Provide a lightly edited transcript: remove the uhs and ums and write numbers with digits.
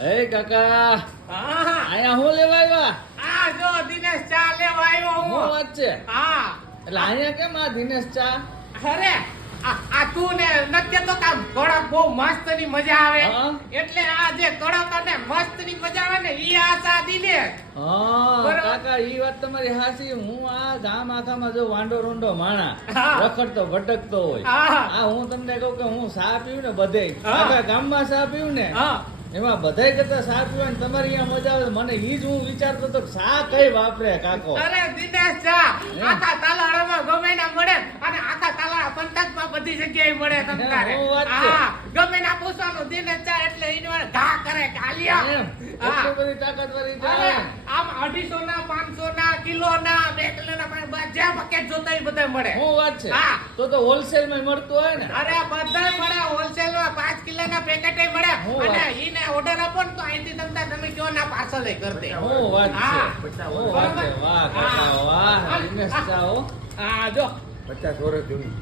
હે કાકા, હા આયા હું લેવા આવ્યા? આ જો દિનેશ ચા લેવા આવ્યો શું હું. વાત છે? હા એટલે અહીંયા કેમ આ દિનેશ ચા? અરે આ તું ને નથી કેતો કે આ કડક બહુ મસ્ત ની મજા આવે હા. એટલે આ જે કડક અને મસ્ત ની મજા આવે ને ઈ આ ચા દિનેશ. હા બરાબર. કાકા, ઈ વાત તમારી હાચી. હું આ ગામ આખામાં જો વાંડો રોંડો માણા હા. રખડતો ભટકતો હોય. હા આ હું તમને કહું કે હું ચા પીવું ને બધે હા. આખા ગામમાં ચા પીવું ને હા એમાં બધાય કરતા ચા પીવાની તમારી અહીંયા મજા આવે. મને ઈ જ હું વિચારતો હતો કે ચા કઈ વાપરે કાકો. અરે દિનેશ ચા આખા તાલાળામાં ગમે ના મળે અને આખા તાલાળા પંથકમાં બધી જગ્યાએ મળે તમ તારે. હું વાત છે. હા ગમે ના પૂછવાનું દિનેશ ચા એટલે ઈને વાળા ઘા કરે કે આલિયા. એમ હા. એટલી બધી તાકાતવાળી ચા અરે આવે. આમ 250 ના 500 ના કિલો ના 2 કિલો ના જે બકેટ જોતા એ બધા મળે. શું વાત છે? હા. તો હોલસેલ માં મળતું હોય ને? અરે બધાય મળે હોલસેલ માં 5 કિલોના પેકેટ મળે હું અને વાત. ઈને ઓર્ડર આપો ને તો અહીંથી તમે કયો ના પાર્સલ કરી દે. શું વાત છે? હા. શું વાત છે? વાહ કાકા વાહ, હા. દિનેશ ચા હો. હા જો 50 વર્ષ જૂની.